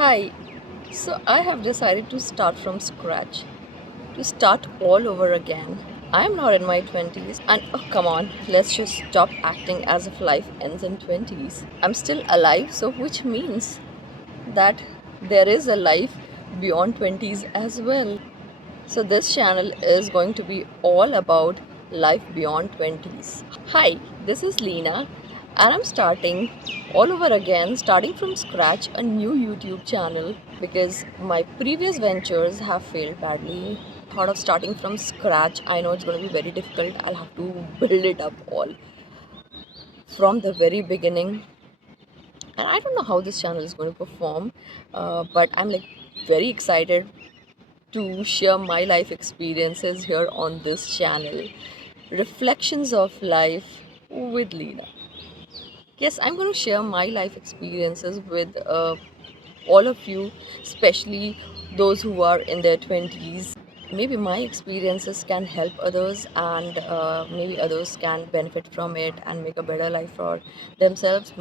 Hi, so I have decided to start from scratch, to start all over again. I'm not in my 20s, and oh, come on, let's just stop acting as if life ends in 20s. I'm still alive, so which means that there is a life beyond 20s as well. So, this channel is going to be all about life beyond 20s. Hi, this is Leena, and I'm starting all over again, starting from scratch, a new YouTube channel because my previous ventures have failed badly. Thought of starting from scratch. I know it's going to be very difficult. I'll have to build it up all from the very beginning, and I don't know how this channel is going to perform, but I'm like very excited to share my life experiences here on this channel. Reflections of Life with Leena. Yes, I'm going to share my life experiences with all of you, especially those who are in their 20s. Maybe my experiences can help others, and maybe others can benefit from it and make a better life for themselves.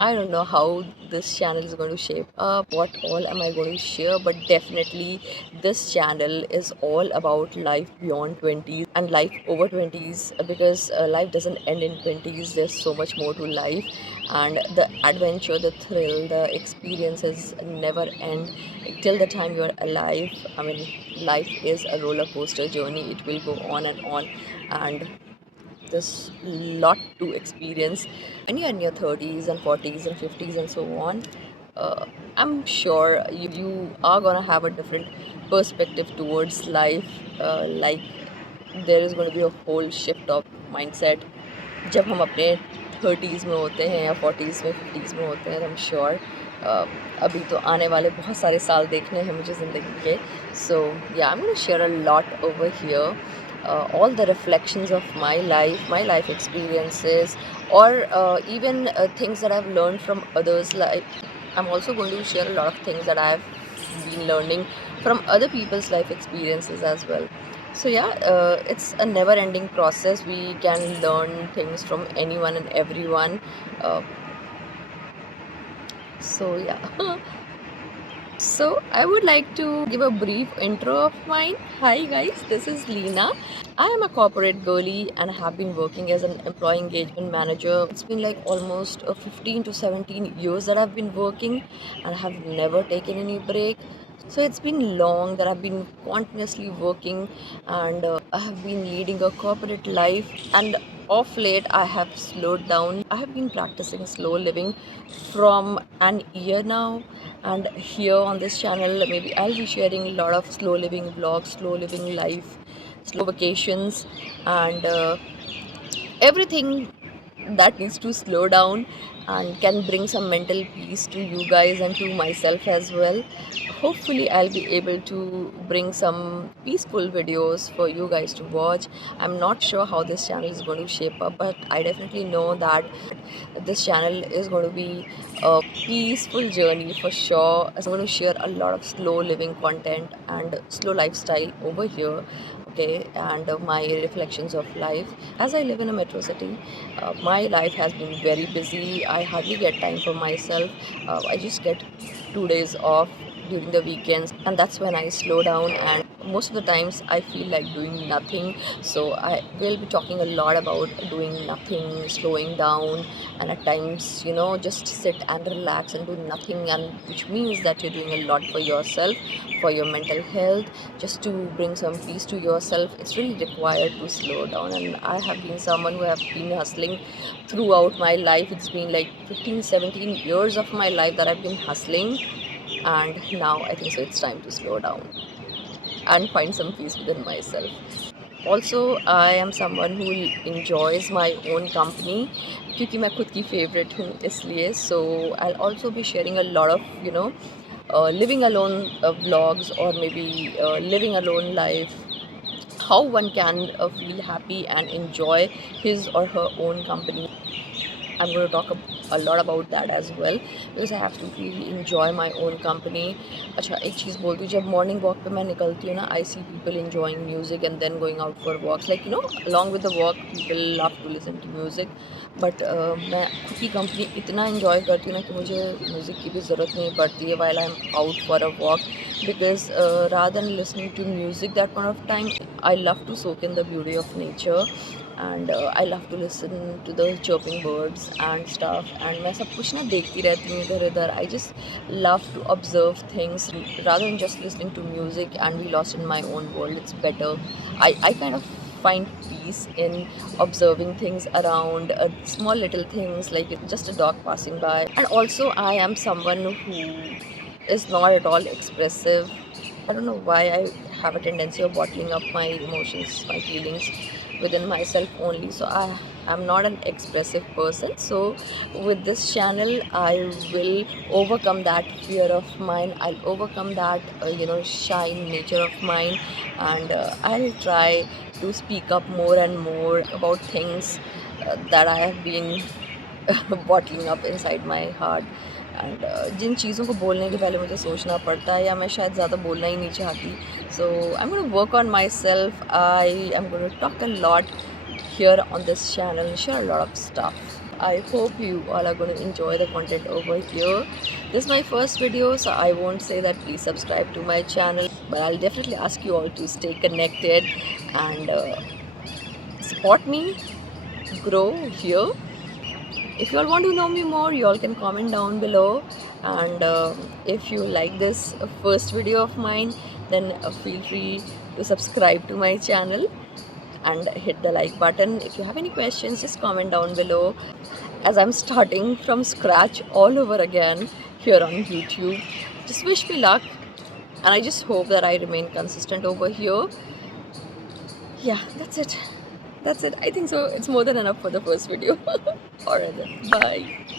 I don't know how this channel is going to shape up, what all am I going to share, but definitely this channel is all about life beyond 20s and life over 20s, because life doesn't end in 20s. There's so much more to life, and the adventure, the thrill, the experiences never end till the time you're alive. I mean, life is a roller coaster journey, it will go on, and there's lot to experience when you're in your 30s and 40s and 50s and so on. I'm sure you are gonna have a different perspective towards life. Like there is going to be a whole shift of mindset जब हम अपने 30s में होते हैं या 40s में 50s में होते हैं. आई एम श्योर अभी तो आने वाले बहुत सारे साल देखने हैं मुझे ज़िंदगी के. सो या आई am gonna share a lot over here, all the reflections of my life experiences, or even things that I've learned from others. Like I'm also going to share a lot of things that I've been learning from other people's life experiences as well. So yeah, it's a never-ending process. We can learn things from anyone and everyone. Uh, so yeah. So I would like to give a brief intro of mine. Hi guys, this is Leena. I am a corporate girly and have been working as an employee engagement manager. It's been like almost 15 to 17 years that I've been working and have never taken any break. So it's been long that I've been continuously working, and I have been leading a corporate life, and of late I have slowed down. I have been practicing slow living from an year now, and here on this channel maybe I'll be sharing a lot of slow living vlogs, slow living life, slow vacations, and everything that needs to slow down and can bring some mental peace to you guys and to myself as well. Hopefully I'll be able to bring some peaceful videos for you guys to watch. I'm not sure how this channel is going to shape up, but I definitely know that this channel is going to be a peaceful journey for sure. I'm going to share a lot of slow living content and slow lifestyle over here. Okay, and my reflections of life as I live in a metro city. My life has been very busy. I hardly get time for myself. I just get 2 days off during the weekends, and that's when I slow down, and most of the times I feel like doing nothing. So I will be talking a lot about doing nothing, slowing down, and at times, just sit and relax and do nothing, and which means that you're doing a lot for yourself, for your mental health, just to bring some peace to yourself. It's really required to slow down, and I have been someone who have been hustling throughout my life. It's been like 15, 17 years of my life that I've been hustling, and now I think so it's time to slow down and find some peace within myself. Also, I am someone who enjoys my own company, क्योंकि मैं खुद की favorite हूँ इसलिए. So I'll also be sharing a lot of living alone vlogs, or maybe living alone life, how one can feel happy and enjoy his or her own company. I'm going to talk a lot about that as well, because I have to really enjoy my own company. अच्छा एक चीज़ बोलती हूँ, जब morning walk पे मैं निकलती हूँ ना, I see people enjoying music and then going out for walks, like along with the walk people love to listen to music, but मैं खुद की कंपनी इतना enjoy करती हूँ ना कि मुझे म्यूज़िक की भी ज़रूरत नहीं पड़ती है while I'm out for a walk, because rather than listening to music that point of time, I love to soak in the beauty of nature, and I love to listen to the chirping birds and stuff, and मैं सब कुछ ना देखती रहती हूँ इधर इधर. I just love to observe things rather than just listening to music and be lost in my own world. It's better. I kind of find peace in observing things around, small little things like just a dog passing by. And also I am someone who is not at all expressive. I don't know why I have a tendency of bottling up my emotions, my feelings within myself only. So I am not an expressive person. So with this channel, I will overcome that fear of mine. I'll overcome that, shy nature of mine, and I'll try to speak up more and more about things that I have been bottling up inside my heart. And जिन चीज़ों को बोलने के पहले मुझे सोचना पड़ता है, या मैं शायद ज़्यादा बोलना ही नहीं चाहती, so I am gonna work on myself. I am gonna talk a lot here on this channel and share a lot of stuff. I hope you all are going to enjoy the content over here. This is my first video, so I won't say that please subscribe to my channel, but I'll definitely ask you all to stay connected and support me grow here. If you all want to know me more, you all can comment down below, and if you like this first video of mine, then feel free to subscribe to my channel and hit the like button. If you have any questions, just comment down below, as I'm starting from scratch all over again here on YouTube. Just wish me luck, and I just hope that I remain consistent over here. Yeah, that's it. I think so it's more than enough for the first video. Alright then, bye.